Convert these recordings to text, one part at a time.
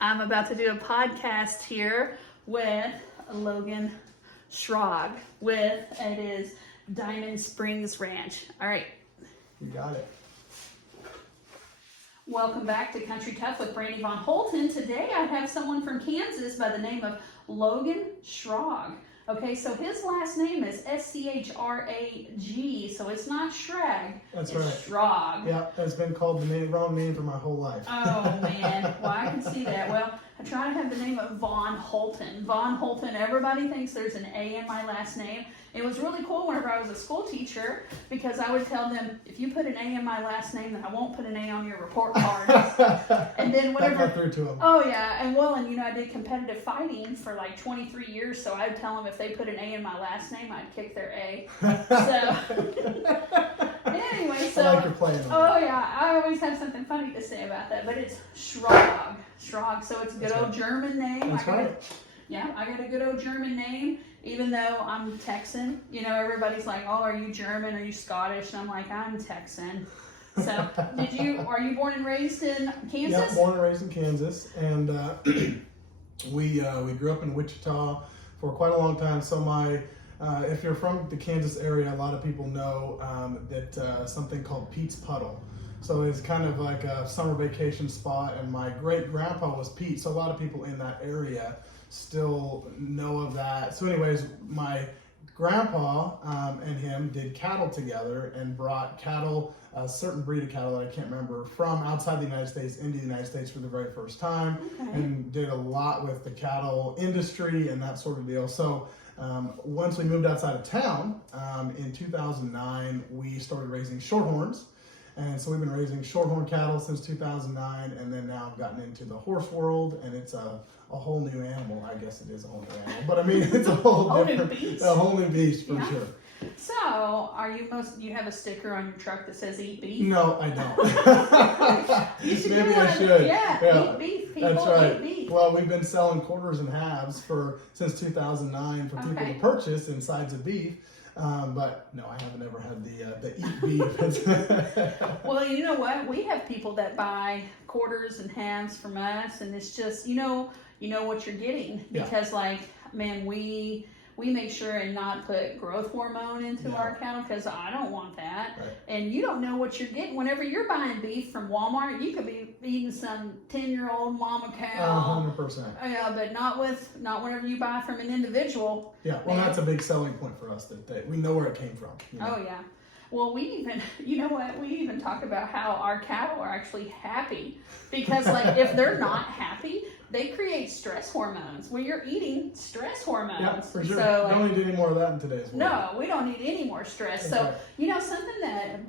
I'm about to do a podcast here with Logan Schrag with it is Diamond Springs Ranch. All right. You got it. Welcome back to Country Tough with Brandy Von Holton. Today I have someone from Kansas by the name of Logan Schrag. Okay, so his last name is S-C-H-R-A-G, so it's not Schrag. That's it's right. Schrag. Yeah, it's been called the wrong name for my whole life. Oh, man. Well, I can see that. Well, I try to have the name of Von Holton. Von Holton, everybody thinks there's an A in my last name. It was really cool whenever I was a school teacher because I would tell them, if you put an A in my last name, then I won't put an A on your report card. And then whenever... That got through to them. Oh, yeah. And well, and you know, I did competitive fighting for like 23 years, so I'd tell them if they put an A in my last name, I'd kick their A. So... Anyway, so... I like your playing. Oh, yeah. I always have something funny to say about that, but it's Schrag. Schrag, so it's a good old German name. That's right. Yeah, I got a good old German name, even though I'm Texan. You know, everybody's like, oh, are you German? Are you Scottish? And I'm like, I'm Texan. So, are you born and raised in Kansas? Yeah, born and raised in Kansas. And we grew up in Wichita for quite a long time. So if you're from the Kansas area, a lot of people know that something called Pete's Puddle. So it's kind of like a summer vacation spot, and my great-grandpa was Pete, so a lot of people in that area still know of that. So anyways, my grandpa and him did cattle together and brought cattle, a certain breed of cattle that I can't remember, from outside the United States into the United States for the very first time, and did a lot with the cattle industry and that sort of deal. So once we moved outside of town, in 2009, we started raising shorthorns. And so we've been raising shorthorn cattle since 2009, and then now I've gotten into the horse world, and it's a whole new animal. I guess it is a whole new animal, but I mean, it's a whole different, a whole new beast for sure. So, you have a sticker on your truck that says "Eat Beef"? No, I don't. You should Maybe do I should. Yeah, eat beef. People That's right. eat beef. Well, we've been selling quarters and halves since 2009 for people to purchase in sides of beef. But no, I haven't ever had the eat beef. Well, you know what? We have people that buy quarters and halves from us, and it's just you know what you're getting because man, we make sure and not put growth hormone into our cattle because I don't want that. Right. And you don't know what you're getting. Whenever you're buying beef from Walmart, you could be eating some 10-year-old mama cow. 100%. Yeah, but not whenever you buy from an individual. Yeah, well, that's a big selling point for us that we know where it came from. You know? Oh yeah. Well, we even talk about how our cattle are actually happy because if they're not happy, they create stress hormones. When you're eating stress hormones. Yeah, for sure. So, don't need any more of that in today's world. No, we don't need any more stress. That's right. Something that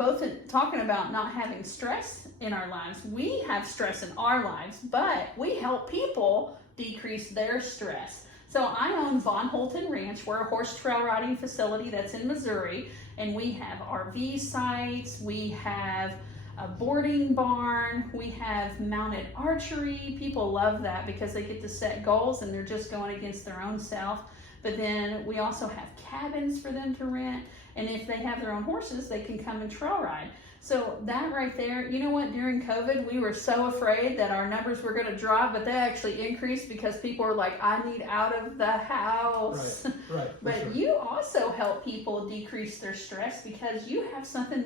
talking about not having stress in our lives, we have stress in our lives, but we help people decrease their stress. So I own Von Holton Ranch. We're a horse trail riding facility that's in Missouri, and we have RV sites, we have a boarding barn, we have mounted archery. People love that because they get to set goals and they're just going against their own self. But then we also have cabins for them to rent, and if they have their own horses, they can come and trail ride. So that right there, you know what, during COVID, we were so afraid that our numbers were going to drop, but they actually increased because people were like, I need out of the house. Right. But you also help people decrease their stress because you have something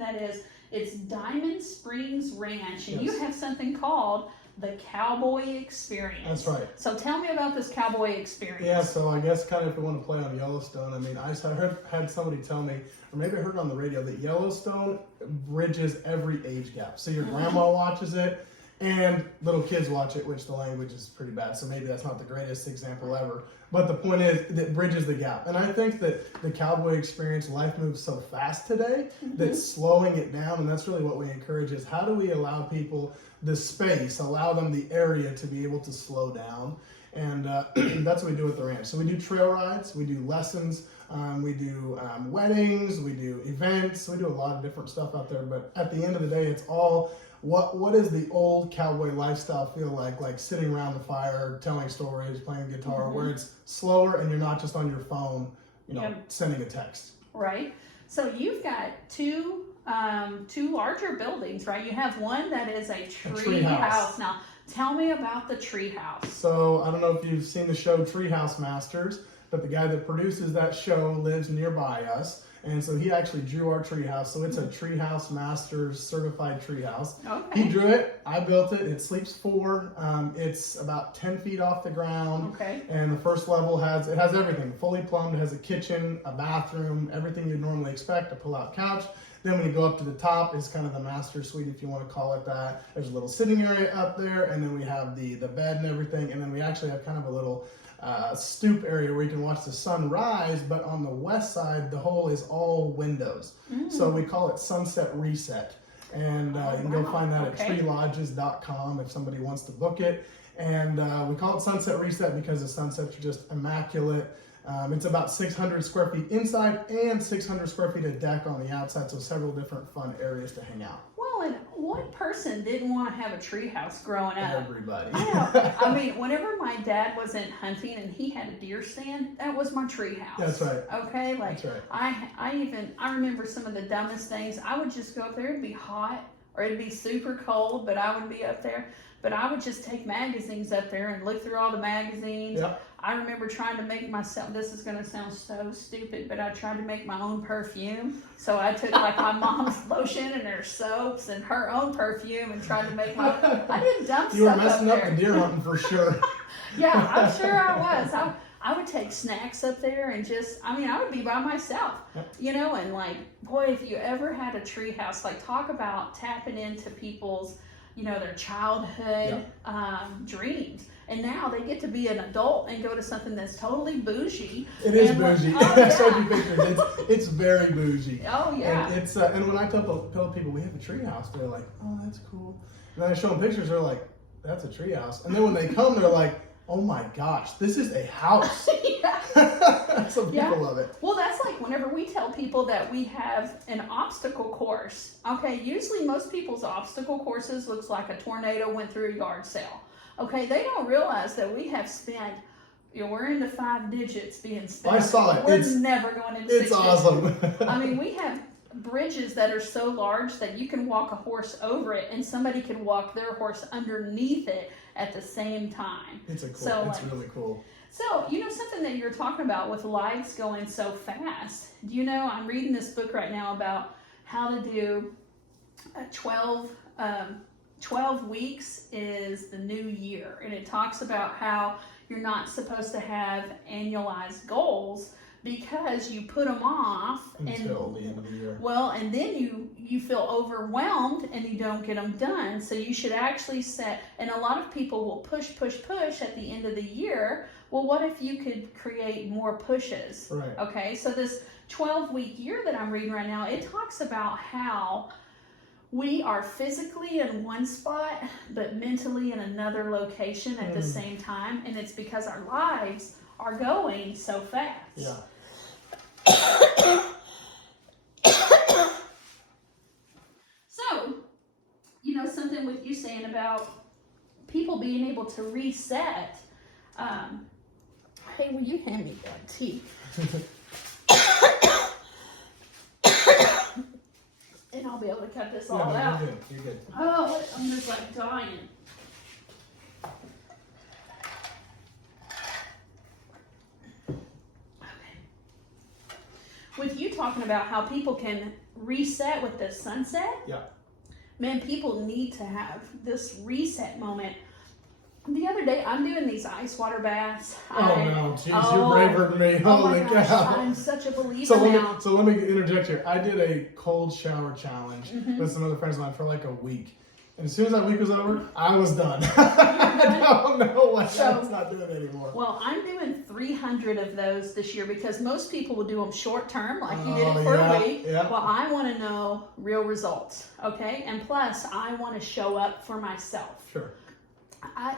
it's Diamond Springs Ranch, and you have something called the Cowboy Experience. That's right. So tell me about this Cowboy Experience. Yeah, so I guess kind of if we want to play on Yellowstone, I mean, I had somebody tell me, or maybe I heard on the radio, that Yellowstone bridges every age gap. So your grandma watches it, and little kids watch it, which the language is pretty bad, so maybe that's not the greatest example ever. But the point is, that bridges the gap. And I think that the Cowboy Experience, life moves so fast today, that slowing it down, and that's really what we encourage, is how do we allow people the space, allow them the area to be able to slow down. And that's what we do with the ranch. So we do trail rides, we do lessons, we do weddings, we do events, we do a lot of different stuff out there. But at the end of the day, it's all, what does the old cowboy lifestyle feel like sitting around the fire, telling stories, playing guitar, where it's slower and you're not just on your phone, sending a text. Right. So you've got two larger buildings, right? You have one that is a tree house. Now, Tell me about the treehouse. So I don't know if you've seen the show Treehouse Masters, but the guy that produces that show lives nearby us. And so he actually drew our treehouse. So it's a Treehouse Masters certified treehouse. Okay. He drew it. I built it. It sleeps 4. It's about 10 feet off the ground. Okay. And the first level has everything fully plumbed. It has a kitchen, a bathroom, everything you'd normally expect, a pull-out couch. Then when you go up to the top, it's kind of the master suite, if you want to call it that. There's a little sitting area up there, and then we have the bed and everything. And then we actually have kind of a little stoop area where you can watch the sun rise, but on the west side, the whole is all windows. So we call it Sunset Reset. And you can go find that at treelodges.com if somebody wants to book it. And we call it Sunset Reset because the sunsets are just immaculate. It's about 600 square feet inside and 600 square feet of deck on the outside, so several different fun areas to hang out. Well, and what person didn't want to have a treehouse growing up? Everybody. I know. I mean, whenever my dad was in hunting and he had a deer stand, that was my treehouse. That's right. Okay, like That's right. I remember some of the dumbest things. I would just go up there. It'd be hot or it'd be super cold, but I would be up there. But I would just take magazines up there and look through all the magazines. Yep. I remember trying to make myself, this is going to sound so stupid, but I tried to make my own perfume. So I took like my mom's lotion and her soaps and her own perfume and tried to make I did dumb stuff. You were messing up up there. the deer hunting for sure. Yeah, I'm sure I was. I would take snacks up there and I would be by myself, and like, boy, if you ever had a tree house, like talk about tapping into people's, their childhood dreams. And now they get to be an adult and go to something that's totally bougie. It is bougie. I showed you pictures. It's very bougie. Oh, yeah. And it's and when I tell people we have a tree house, they're like, oh, that's cool. And then I show them pictures, they're like, that's a tree house. And then when they come, they're like, oh my gosh, this is a house. So people love it. Well, that's like whenever we tell people that we have an obstacle course. Okay, usually most people's obstacle courses looks like a tornado went through a yard sale. Okay, they don't realize that we have spent, we're into 5 digits being spent. I saw it. We're never going into 6 digits. It's awesome. I mean, we have bridges that are so large that you can walk a horse over it and somebody can walk their horse underneath it at the same time. It's really cool. So, something that you're talking about with lives going so fast. I'm reading this book right now about how to do 12 weeks is the new year. And it talks about how you're not supposed to have annualized goals because you put them off until the end of the year. Well, and then you feel overwhelmed and you don't get them done. So you should actually set, and a lot of people will push at the end of the year. Well, what if you could create more pushes? Right. Okay, so this 12-week year that I'm reading right now, it talks about how we are physically in one spot, but mentally in another location at the same time. And it's because our lives are going so fast. Yeah. So, something with you saying about people being able to reset. Hey, will you hand me that tea? And I'll be able to cut this all out. You're good. Oh, I'm just like dying. With you talking about how people can reset with the sunset, man, people need to have this reset moment. The other day, I'm doing these ice water baths. No, jeez, you're braver than me. Holy cow. I'm such a believer now. So let me interject here. I did a cold shower challenge with some other friends of mine for like a week. And as soon as that week was over, I was done. I don't know why I was not doing it anymore. Well, I'm doing 300 of those this year because most people will do them short term, like you did it for a week. Yeah. Well, I want to know real results, okay? And plus, I want to show up for myself. Sure.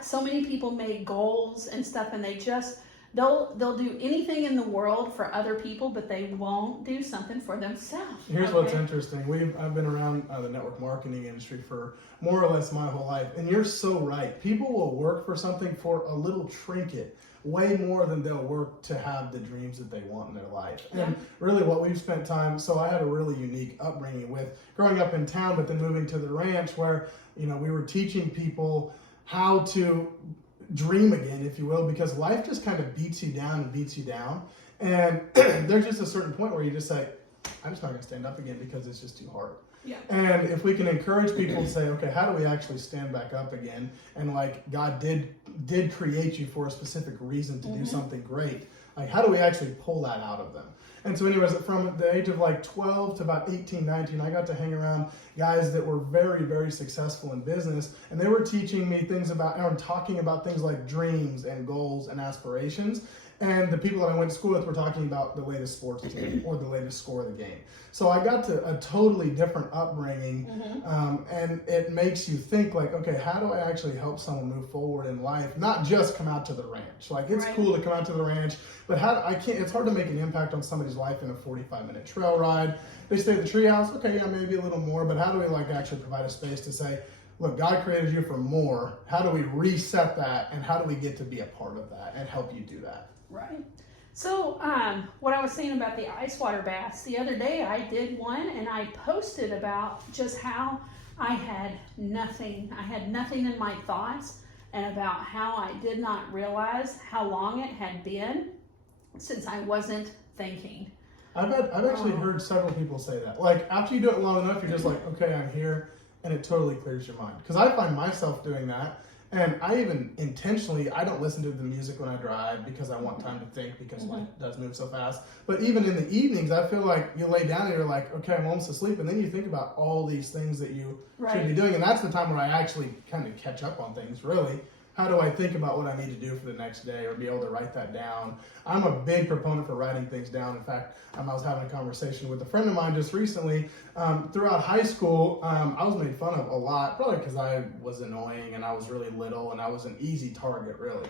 So many people make goals and stuff, and they'll do anything in the world for other people, but they won't do something for themselves. Here's what's interesting. I've been around the network marketing industry for more or less my whole life, and you're so right. People will work for something for a little trinket way more than they'll work to have the dreams that they want in their life. And really what we've spent time, so I had a really unique upbringing with growing up in town, but then moving to the ranch where, we were teaching people how to dream again, if you will, because life just kind of beats you down and beats you down. And there's just a certain point where you just say, I'm just not going to stand up again because it's just too hard. Yeah. And if we can encourage people to say, okay, how do we actually stand back up again? And like God did create you for a specific reason to do something great. Like, how do we actually pull that out of them? And so anyways, from the age of like 12 to about 18, 19, I got to hang around guys that were very, very successful in business. And they were teaching me things about, and talking about things like dreams and goals and aspirations. And the people that I went to school with were talking about the latest sports team or the latest score of the game. So I got to a totally different upbringing, and it makes you think like, okay, how do I actually help someone move forward in life? Not just come out to the ranch. Like, it's cool to come out to the ranch, but it's hard to make an impact on somebody's life in a 45-minute trail ride. They stay at the treehouse, okay, yeah, maybe a little more, but how do we like actually provide a space to say, look, God created you for more. How do we reset that, and how do we get to be a part of that and help you do that? Right. So what I was saying about the ice water baths, the other day I did one and I posted about just how I had nothing in my thoughts, and about how I did not realize how long it had been since I wasn't thinking. I've actually heard several people say that. Like, after you do it long enough, you're just like, okay, I'm here, and it totally clears your mind. Because I find myself doing that. And I even intentionally, I don't listen to the music when I drive because I want time to think, because life does move so fast. But even in the evenings, I feel like you lay down and you're like, okay, I'm almost asleep. And then you think about all these things that you should be doing. And that's the time where I actually kind of catch up on things, really. How do I think about what I need to do for the next day, or be able to write that down? I'm a big proponent for writing things down. In fact, I was having a conversation with a friend of mine just recently. Throughout high school, I was made fun of a lot, probably because I was annoying and I was really little and I was an easy target, really.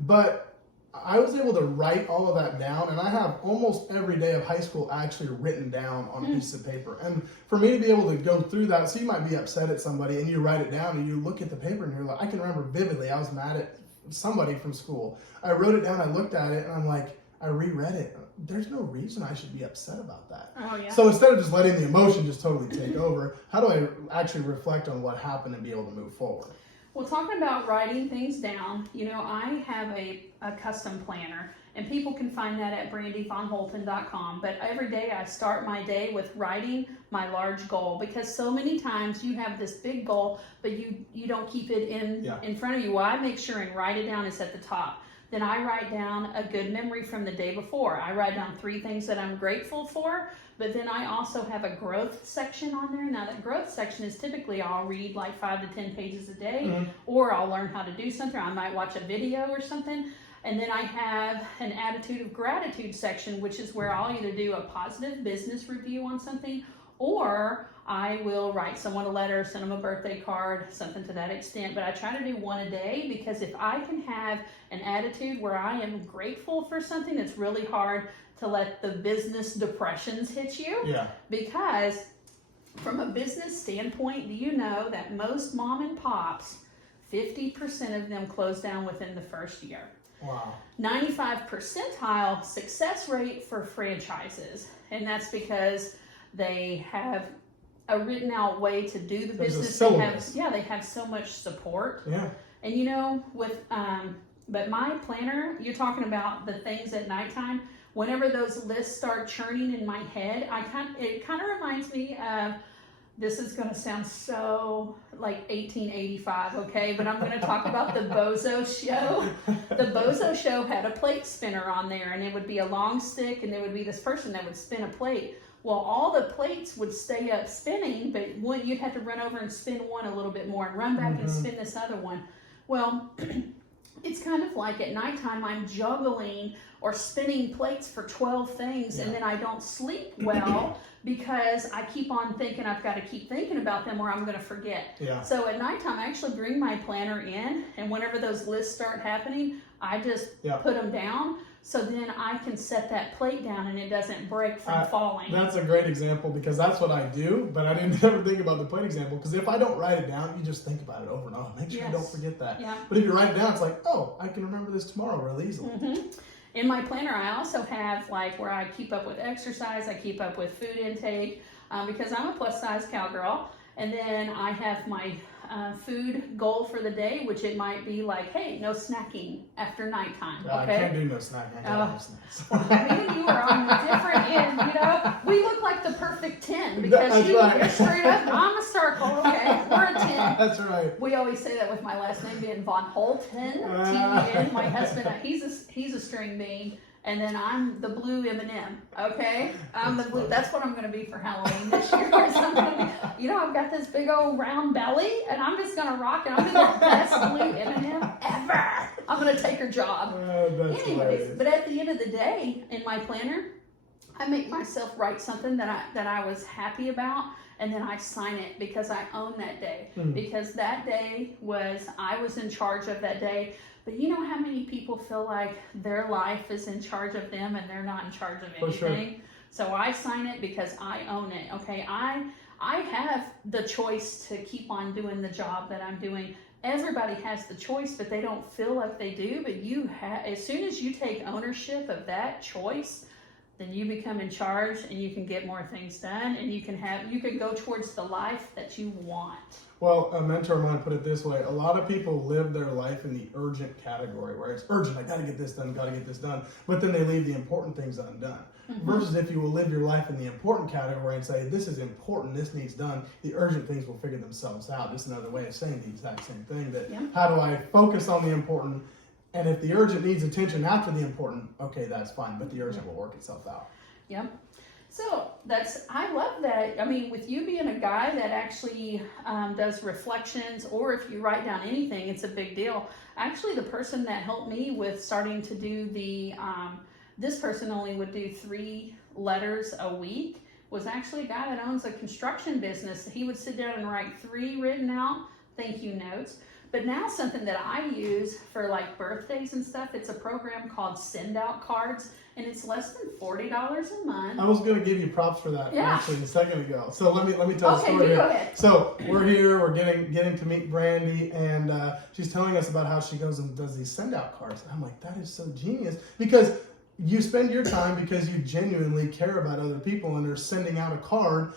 But I was able to write all of that down, and I have almost every day of high school actually written down on a piece of paper. And for me to be able to go through that, so you might be upset at somebody and you write it down and you look at the paper and you're like, I can remember vividly, I was mad at somebody from school. I wrote it down, I looked at it, and I'm like, I reread it. There's no reason I should be upset about that. Oh, yeah. So instead of just letting the emotion just totally take over, how do I actually reflect on what happened and be able to move forward? Well, talking about writing things down, I have a custom planner, and people can find that at brandyvonholton.com. But every day I start my day with writing my large goal, because so many times you have this big goal, but you don't keep it in front of you. Well, I make sure and write it down. It's at the top. Then I write down a good memory from the day before. I write down 3 things that I'm grateful for, but then I also have a growth section on there. Now, that growth section is typically I'll read like 5 to 10 pages a day, or I'll learn how to do something. I might watch a video or something. And then I have an attitude of gratitude section, which is where I'll either do a positive business review on something, or I will write someone a letter, send them a birthday card, something to that extent. But I try to do one a day, because if I can have an attitude where I am grateful for something, it's really hard to let the business depressions hit you. Yeah. Because from a business standpoint, do you know that most mom and pops, 50% of them close down within the first year? Wow. 95 percentile success rate for franchises. And that's because they have a written out way to do the business. They have so much support. Yeah. And but my planner, you're talking about the things at nighttime. Whenever those lists start churning in my head, it kind of reminds me of, this is going to sound so like 1885, okay? But I'm going to talk about the Bozo Show. The Bozo Show had a plate spinner on there, and it would be a long stick, and there would be this person that would spin a plate. Well, all the plates would stay up spinning, but you'd have to run over and spin one a little bit more and run back and spin this other one. Well, it's kind of like at nighttime I'm juggling or spinning plates for 12 things, and then I don't sleep well because I keep on thinking I've got to keep thinking about them or I'm going to forget. Yeah. So at nighttime I actually bring my planner in, and whenever those lists start happening, I just put them down. So then I can set that plate down and it doesn't break from falling. That's a great example, because that's what I do, but I didn't ever think about the plate example, because if I don't write it down, you just think about it over and over. Make sure you don't forget that. Yeah. But if you write it down, it's like, oh, I can remember this tomorrow real easily. In my planner, I also have like where I keep up with exercise, I keep up with food intake, because I'm a plus size cowgirl. And then I have my food goal for the day, which it might be like, hey, no snacking after nighttime. Okay? I can't do no snacking. I can't have snacks. Well, me and you are on the different end. You know, we look like the perfect 10 because you're straight up. I'm a circle. Okay, we're a 10. That's right. We always say that with my last name being Von Holten. T-E-N. My husband, he's a string bean. And then I'm the blue M&M, okay? I'm the blue. That's what I'm going to be for Halloween this year. I'm gonna be, you know, I've got this big old round belly, and I'm just going to rock it. I'm going to be the best blue M&M ever. I'm going to take her job. Anyways, hilarious. but at the end of the day, in my planner, I make myself write something that I was happy about, and then I sign it because I own that day. Because that day I was in charge of that day. But you know how many people feel like their life is in charge of them and they're not in charge of anything? Sure. So I sign it because I own it, okay? I have the choice to keep on doing the job that I'm doing. Everybody has the choice, but they don't feel like they do. But as soon as you take ownership of that choice, then you become in charge and you can get more things done and you can go towards the life that you want. Well, a mentor of mine put it this way: a lot of people live their life in the urgent category, where it's urgent, I gotta get this done, but then they leave the important things undone. Versus if you will live your life in the important category and say, this is important, this needs done, the urgent things will figure themselves out. Just another way of saying the exact same thing, that how do I focus on the important, and if the urgent needs attention after the important, okay, that's fine, but the urgent will work itself out. Yep. So I love that. I mean, with you being a guy that actually does reflections, or if you write down anything, it's a big deal. Actually, the person that helped me with starting to do this person only would do 3 letters a week, was actually a guy that owns a construction business. He would sit down and write 3 written out thank you notes. But now something that I use for like birthdays and stuff, it's a program called Send Out Cards, and it's less than $40 a month. I was going to give you props for that actually a second ago. So let me tell a story. Okay, go ahead. So we're here, we're getting to meet Brandy, and she's telling us about how she goes and does these Send Out Cards. And I'm like, that is so genius, because you spend your time because you genuinely care about other people, and they're sending out a card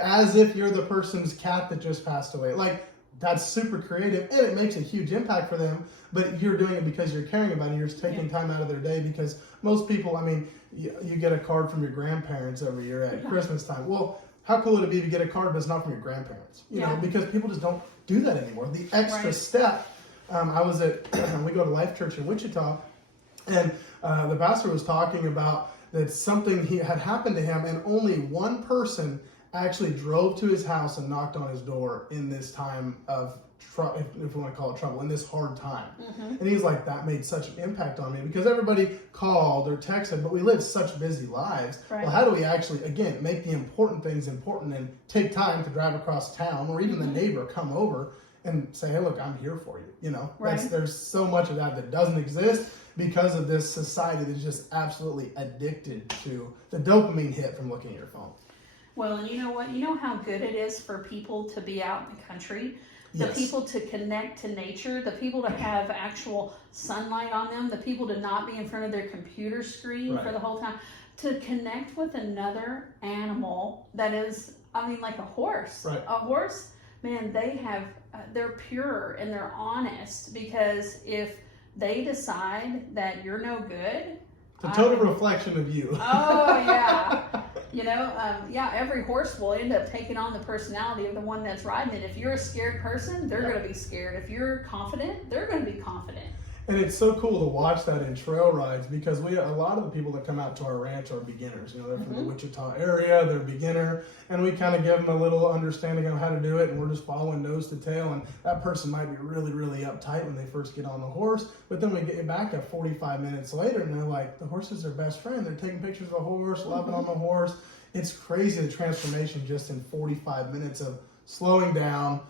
as if you're the person's cat that just passed away. Like, that's super creative, and it makes a huge impact for them, but you're doing it because you're caring about it. You're just taking time out of their day, because most people, I mean, you get a card from your grandparents every year at Christmas time. Well, how cool would it be to get a card that's not from your grandparents? You know, because people just don't do that anymore. The extra step, we go to Life Church in Wichita, and the pastor was talking about that something had happened to him, and only one person actually drove to his house and knocked on his door in this time of trouble, if you want to call it trouble, in this hard time. And he's like, that made such an impact on me, because everybody called or texted, but we live such busy lives. Well, how do we actually, again, make the important things important and take time to drive across town, or even the neighbor come over and say, hey, look, I'm here for you. You know, there's so much of that doesn't exist because of this society that's just absolutely addicted to the dopamine hit from looking at your phone. Well, and you know what? You know how good it is for people to be out in the country, the people to connect to nature, the people to have actual sunlight on them, the people to not be in front of their computer screen for the whole time, to connect with another animal that is, I mean, like a horse. A horse, man, they're pure and they're honest, because if they decide that you're no good, it's a total reflection of you. Oh, yeah. You know, every horse will end up taking on the personality of the one that's riding it. If you're a scared person, they're going to be scared. If you're confident, they're going to be confident. And it's so cool to watch that in trail rides, because a lot of the people that come out to our ranch are beginners. You know, they're from the Wichita area, they're beginner, and we kind of give them a little understanding of how to do it, and we're just following nose to tail. And that person might be really, really uptight when they first get on the horse, but then we get back at 45 minutes later, and they're like, the horse is their best friend. They're taking pictures of the horse, loving on the horse. It's crazy, the transformation just in 45 minutes of slowing down,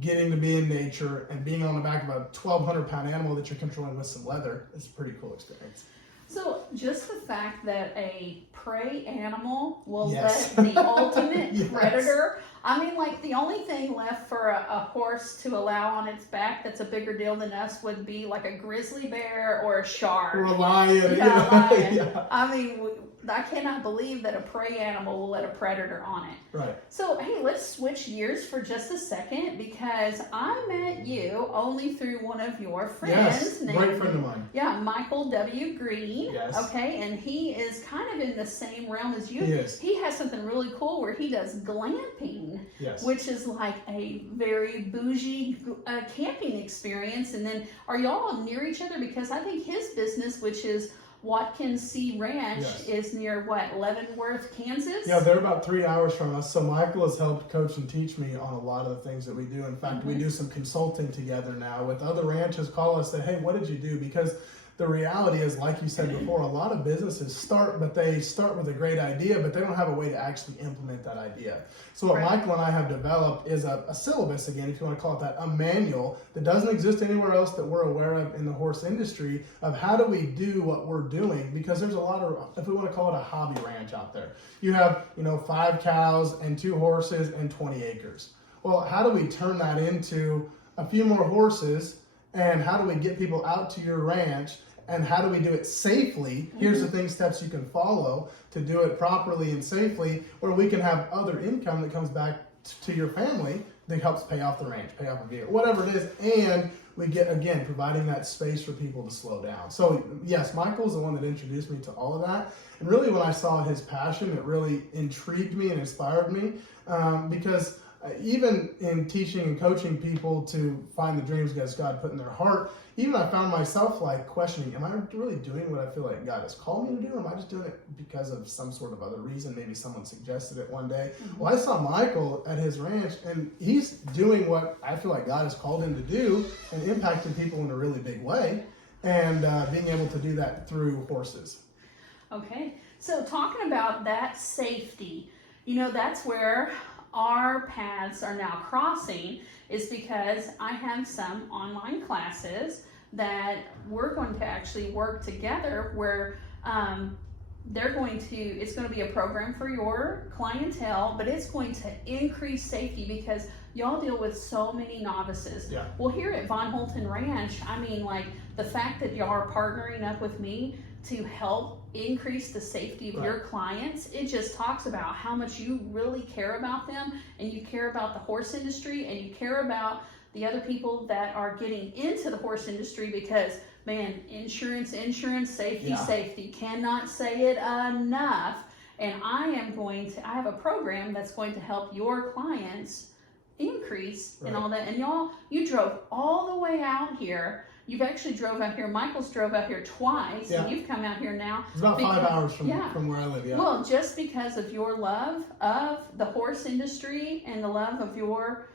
getting to be in nature, and being on the back of a 1,200-pound animal that you're controlling with some leather. It's a pretty cool experience. So just the fact that a prey animal will let the ultimate predator I mean, like the only thing left for a horse to allow on its back that's a bigger deal than us would be like a grizzly bear or a shark. Or a lion. Yeah, lion. Yeah. I mean, I cannot believe that a prey animal will let a predator on it. Right. So, hey, let's switch gears for just a second because I met you only through one of your friends. Yes, great friend of mine. Yeah, Michael W. Green. Yes. Okay, and he is kind of in the same realm as you. He is. He has something really cool where he does glamping, Yes. which is like a very bougie camping experience. And then, are y'all near each other? Because I think his business, which is Watkins Sea Ranch, Yes. is near what, Leavenworth, Kansas? Yeah, they're about 3 hours from us. So Michael has helped coach and teach me on a lot of the things that we do. In fact, we do some consulting together now with other ranches. Call us, say, hey, what did you do? Because the reality is, like you said before, a lot of businesses start with a great idea, but they don't have a way to actually implement that idea. So what Michael and I have developed is a syllabus, again, if you want to call it that, a manual that doesn't exist anywhere else that we're aware of in the horse industry of how do we do what we're doing, because there's a lot of, if we want to call it a hobby ranch out there. You have, 5 cows and 2 horses and 20 acres. Well, how do we turn that into a few more horses? And how do we get people out to your ranch? And how do we do it safely? Here's the steps you can follow to do it properly and safely, where we can have other income that comes back to your family that helps pay off the ranch, pay off a vehicle, whatever it is. And we get, again, providing that space for people to slow down. So yes, Michael's the one that introduced me to all of that. And really when I saw his passion, it really intrigued me and inspired me because even in teaching and coaching people to find the dreams that God put in their heart, even I found myself like questioning, am I really doing what I feel like God has called me to do? Or am I just doing it because of some sort of other reason? Maybe someone suggested it one day. Well, I saw Michael at his ranch and he's doing what I feel like God has called him to do and impacting people in a really big way, and being able to do that through horses. Okay, so talking about that safety, that's where our paths are now crossing, is because I have some online classes that we're going to actually work together where it's going to be a program for your clientele, but it's going to increase safety because y'all deal with so many novices. Yeah. Well, here at Von Holton Ranch, I mean, like the fact that y'all are partnering up with me to help increase the safety of your clients, it just talks about how much you really care about them, and you care about the horse industry, and you care about the other people that are getting into the horse industry, because man, insurance, safety, cannot say it enough. And I have a program that's going to help your clients increase and all that. And y'all, you drove all the way out here. You've actually drove out here. Michael's drove out here twice, and you've come out here now. It's about 5 hours from where I live, Well, just because of your love of the horse industry and the love of your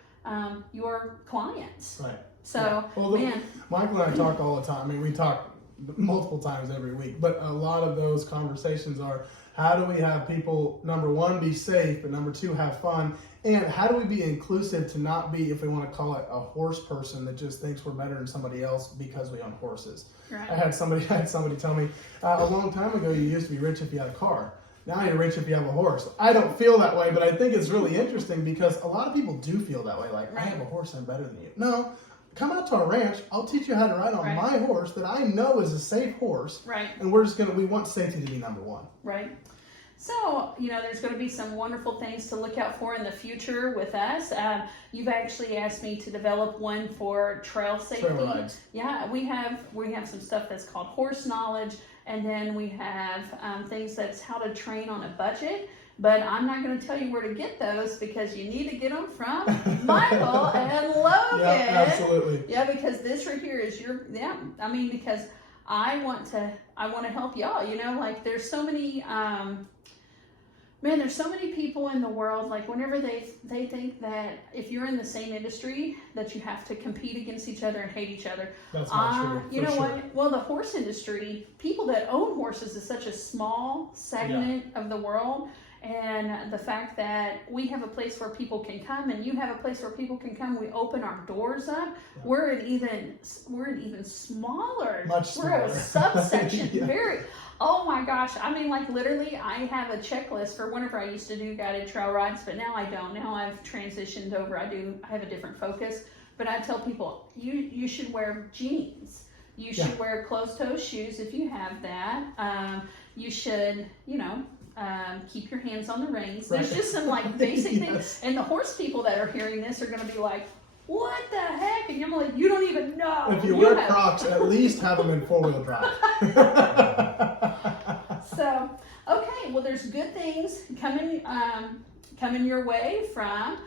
clients. Right. So, man. Michael and I talk all the time. I mean, we talk multiple times every week, but a lot of those conversations are, how do we have people, number one, be safe, but number two, have fun? And how do we be inclusive to not be, if we want to call it, a horse person that just thinks we're better than somebody else because we own horses? Right. I had somebody tell me, a long time ago, you used to be rich if you had a car. Now you're rich if you have a horse. I don't feel that way, but I think it's really interesting because a lot of people do feel that way. Like, I have a horse, I'm better than you. No, come out to our ranch. I'll teach you how to ride on my horse that I know is a safe horse. Right. And we want safety to be number one. Right. So, there's going to be some wonderful things to look out for in the future with us. You've actually asked me to develop one for trail safety. Trail rides. Yeah, we have some stuff that's called horse knowledge, and then we have things that's how to train on a budget. But I'm not going to tell you where to get those because you need to get them from Michael and Logan. Yeah, absolutely. Yeah, because this right here is because I want to help y'all. Like there's so many. There's so many people in the world, like whenever they think that if you're in the same industry that you have to compete against each other and hate each other. That's not true. You know what? Well, the horse industry, people that own horses is such a small segment of the world. and the fact that we have a place where people can come and you have a place where people can come. We open our doors up. Yeah. We're an even smaller. Much We're a smaller. subsection. Yeah. Very. Oh my gosh. I mean, like literally, I have a checklist for whenever I used to do guided trail rides, but now I don't. Now I've transitioned over. I have a different focus. But I tell people, you should wear jeans. You should wear closed-toe shoes if you have that. You should, keep your hands on the reins. There's just some like basic things. And the horse people that are hearing this are going to be like, what the heck? And you're like, you don't even know. If you wear Crocs, at least have them in four-wheel drive. So, okay, well, there's good things coming your way from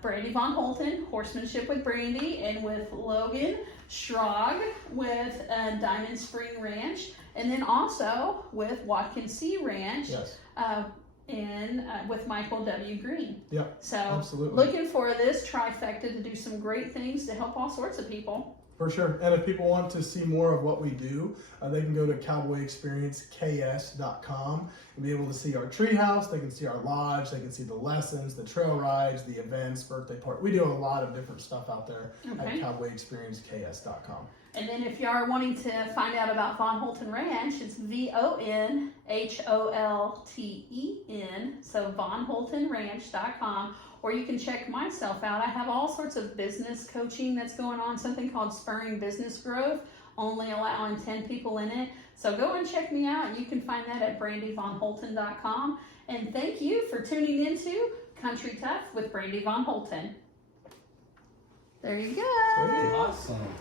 Brandy Von Holten, Horsemanship with Brandy, and with Logan Schrag with Diamond Spring Ranch, and then also with Watkins Sea Ranch. Yes. And with Michael W. Green. Yep. So absolutely. Looking for this trifecta to do some great things to help all sorts of people. For sure. And if people want to see more of what we do, they can go to cowboyexperienceks.com and be able to see our treehouse. They can see our lodge. They can see the lessons, the trail rides, the events, birthday party. We do a lot of different stuff out there at cowboyexperienceks.com. And then if you are wanting to find out about Von Holten Ranch, it's VonHolten, so vonholtenranch.com. Or you can check myself out. I have all sorts of business coaching that's going on, something called Spurring Business Growth, only allowing 10 people in it. So go and check me out. You can find that at brandyvonholten.com. And thank you for tuning into Country Tough with Brandy Von Holten. There you go. Sweet. Awesome.